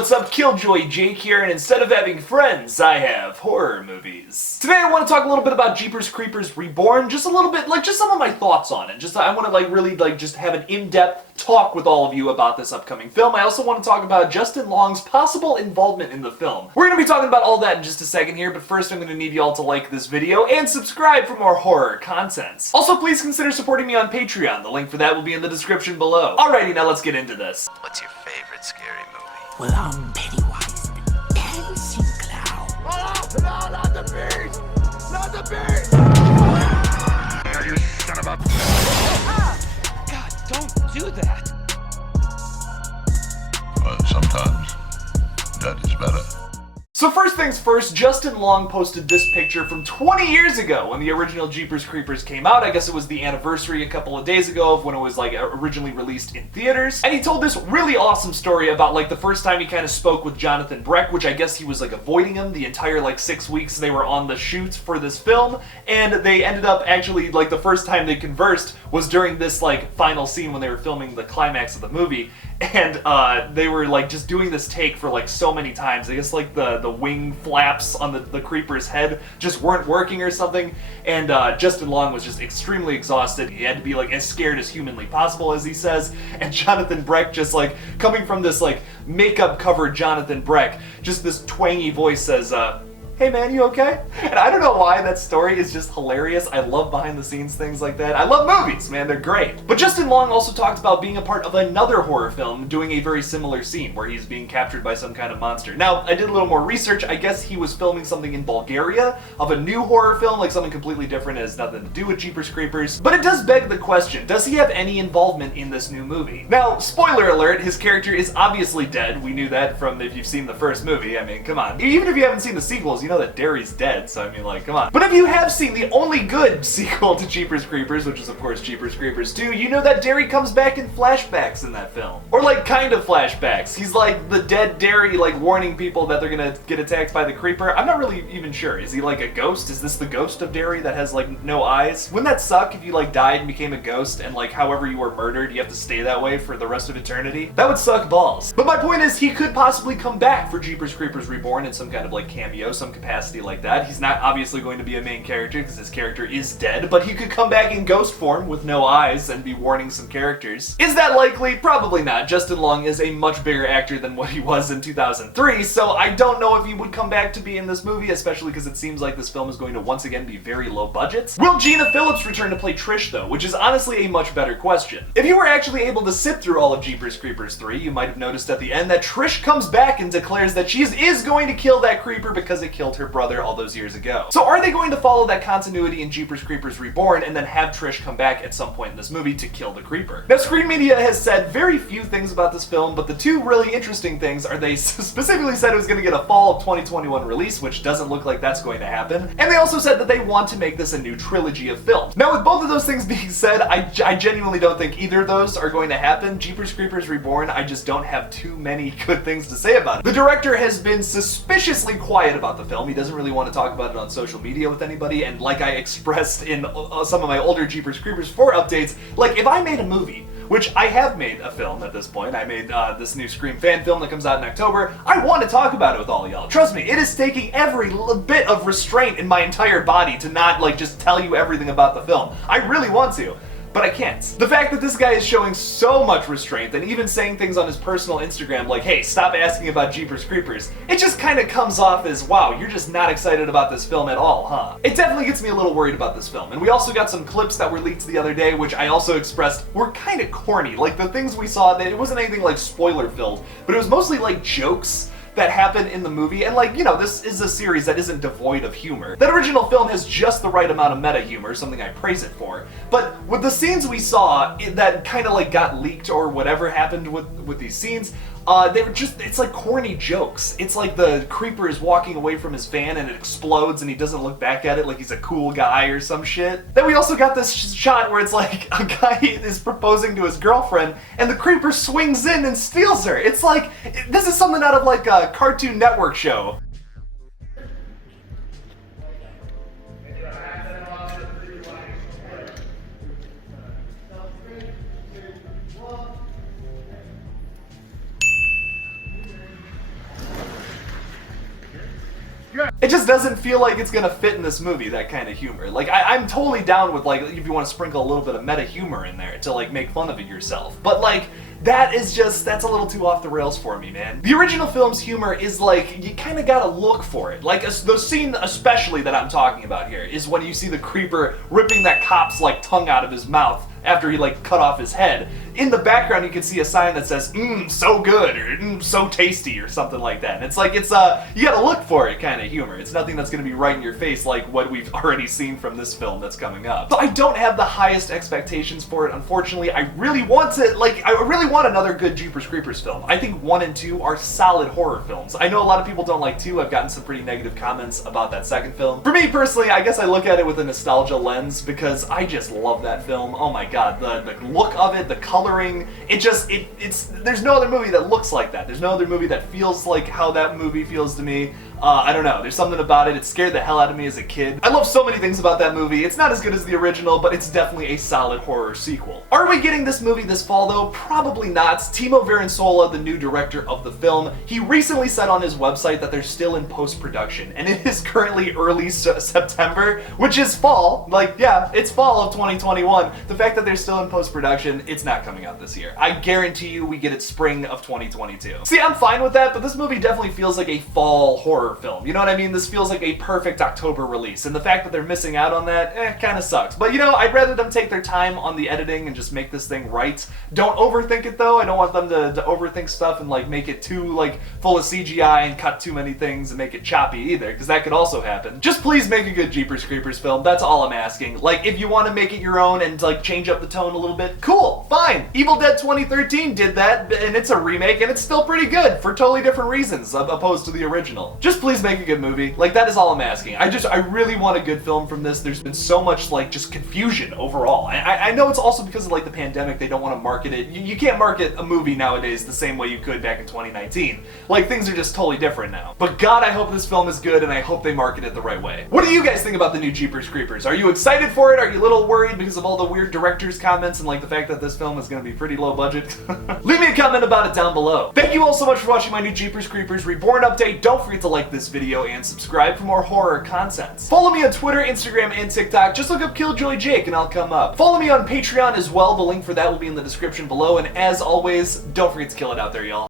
what's up? KillJoy Jake here, and instead of having friends, I have horror movies. Today I want to talk a little bit about Jeepers Creepers Reborn, just a little bit, just some of my thoughts on it. I want to really just have an in-depth talk with all of you about this upcoming film. I also want to talk about Justin Long's possible involvement in the film. We're going to be talking about all that in just a second here, but first I'm going to need y'all to like this video and subscribe for more horror content. Also, please consider supporting me on Patreon. The link for that will be in the description below. Alrighty, now let's get into this. What's your favorite scary movie? Well, I'm Pennywise the dancing clown. Oh, no, not the beast! Not the beast! You son of a... God, don't do that. But sometimes that is better. So first things first, Justin Long posted this picture from 20 years ago when the original Jeepers Creepers came out. I guess it was the anniversary a couple of days ago of when it was originally released in theaters. And he told this really awesome story about the first time he kind of spoke with Jonathan Breck, which I guess he was avoiding him the entire 6 weeks they were on the shoot for this film. And they ended up actually, the first time they conversed was during this final scene when they were filming the climax of the movie. And they were just doing this take for so many times. I guess the wing flaps on the creeper's head just weren't working or something. And Justin Long was just extremely exhausted. He had to be as scared as humanly possible, as he says. And Jonathan Breck just coming from this makeup covered Jonathan Breck, just this twangy voice says, "Hey man, you okay?" And I don't know why that story is just hilarious. I love behind the scenes things like that. I love movies, man, they're great. But Justin Long also talked about being a part of another horror film doing a very similar scene where he's being captured by some kind of monster. Now, I did a little more research. I guess he was filming something in Bulgaria of a new horror film, something completely different, it has nothing to do with Jeepers Creepers. But it does beg the question, does he have any involvement in this new movie? Now, spoiler alert, his character is obviously dead. We knew that from if you've seen the first movie. I mean, come on. Even if you haven't seen the sequels, you know that Derry's dead, so I mean, come on. But if you have seen the only good sequel to Jeepers Creepers, which is of course Jeepers Creepers 2, you know that Derry comes back in flashbacks in that film. Or kind of flashbacks. He's the dead Derry, warning people that they're gonna get attacked by the creeper. I'm not really even sure. Is he a ghost? Is this the ghost of Derry that has no eyes? Wouldn't that suck if you died and became a ghost and however you were murdered, you have to stay that way for the rest of eternity? That would suck balls. But my point is, he could possibly come back for Jeepers Creepers Reborn in some kind of cameo, some capacity like that. He's not obviously going to be a main character because his character is dead, but he could come back in ghost form with no eyes and be warning some characters. Is that likely? Probably not. Justin Long is a much bigger actor than what he was in 2003, so I don't know if he would come back to be in this movie, especially because it seems like this film is going to once again be very low budget. Will Gina Phillips return to play Trish though? Which is honestly a much better question. If you were actually able to sit through all of Jeepers Creepers 3, you might have noticed at the end that Trish comes back and declares that she is going to kill that creeper because it killed her brother all those years ago. So are they going to follow that continuity in Jeepers Creepers Reborn and then have Trish come back at some point in this movie to kill the creeper? Now, Screen Media has said very few things about this film, but the two really interesting things are they specifically said it was going to get a fall of 2021 release, which doesn't look like that's going to happen, and they also said that they want to make this a new trilogy of films. Now, with both of those things being said, I genuinely don't think either of those are going to happen. Jeepers Creepers Reborn, I just don't have too many good things to say about it. The director has been suspiciously quiet about the film. He doesn't really want to talk about it on social media with anybody, and like I expressed in some of my older Jeepers Creepers 4 updates, if I made a movie, which I have made a film at this point, I made this new Scream fan film that comes out in October, I want to talk about it with all y'all. Trust me, it is taking every bit of restraint in my entire body to not just tell you everything about the film. I really want to, but I can't. The fact that this guy is showing so much restraint and even saying things on his personal Instagram hey, stop asking about Jeepers Creepers, it just kind of comes off as, wow, you're just not excited about this film at all, huh? It definitely gets me a little worried about this film. And we also got some clips that were leaked the other day, which I also expressed were kind of corny. The things we saw, that it wasn't anything spoiler filled, but it was mostly jokes that happen in the movie, and this is a series that isn't devoid of humor. That original film has just the right amount of meta humor, something I praise it for. But with the scenes we saw that kind of got leaked or whatever happened with these scenes, they were just, it's corny jokes. It's the creeper is walking away from his van and it explodes and he doesn't look back at it like he's a cool guy or some shit. Then we also got this shot where it's a guy is proposing to his girlfriend and the creeper swings in and steals her. It's this is something out of a Cartoon Network show. It just doesn't feel like it's gonna fit in this movie, that kind of humor. Like, I'm totally down with, like, if you want to sprinkle a little bit of meta humor in there to, like, make fun of it yourself. But, like, that's a little too off the rails for me, man. The original film's humor is like, you kind of gotta look for it. Like, the scene especially that I'm talking about here is when you see the creeper ripping that cop's, like, tongue out of his mouth after he, like, cut off his head. In the background, you can see a sign that says, so good, or so tasty, or something like that. And it's like, you gotta look for it kind of humor. It's nothing that's gonna be right in your face like what we've already seen from this film that's coming up. So I don't have the highest expectations for it, unfortunately. I really want another good Jeepers Creepers film. I think 1 and 2 are solid horror films. I know a lot of people don't like 2. I've gotten some pretty negative comments about that second film. For me, personally, I guess I look at it with a nostalgia lens because I just love that film. Oh my god, the look of it, the coloring, there's no other movie that looks like that. There's no other movie that feels like how that movie feels to me. I don't know, there's something about it. It scared the hell out of me as a kid. I love so many things about that movie. It's not as good as the original, but it's definitely a solid horror sequel. Are we getting this movie this fall though? Probably not. Timo Varensola, the new director of the film, he recently said on his website that they're still in post-production, and it is currently early September, which is fall. Like, yeah, it's fall of 2021. The fact that they're still in post-production, it's not coming out this year. I guarantee you we get it spring of 2022. See, I'm fine with that, but this movie definitely feels like a fall horror film. You know what I mean? This feels like a perfect October release, and the fact that they're missing out on that, kind of sucks. But you know, I'd rather them take their time on the editing and just make this thing right. Don't overthink it though. I don't want them to overthink stuff and like make it too like full of CGI and cut too many things and make it choppy either, because that could also happen. Just please make a good Jeepers Creepers film. That's all I'm asking. Like, if you want to make it your own and like change up the tone a little bit, cool, fine. Evil Dead 2013 did that, and it's a remake, and it's still pretty good for totally different reasons opposed to the original. Just please make a good movie. Like, that is all I'm asking. I really want a good film from this. There's been so much like just confusion overall. I know it's also because of like the pandemic. They don't want to market it. You can't market a movie nowadays the same way you could back in 2019. Like, things are just totally different now. But God, I hope this film is good, and I hope they market it the right way. What do you guys think about the new Jeepers Creepers? Are you excited for it? Are you a little worried because of all the weird director's comments and like the fact that this film is going to be pretty low budget? Leave me a comment about it down below. Thank you all so much for watching my new Jeepers Creepers Reborn update. Don't forget to like this video and subscribe for more horror content. Follow me on Twitter, Instagram, and TikTok. Just look up KillJoy Jake and I'll come up. Follow me on Patreon as well. The link for that will be in the description below. And as always, don't forget to kill it out there, y'all.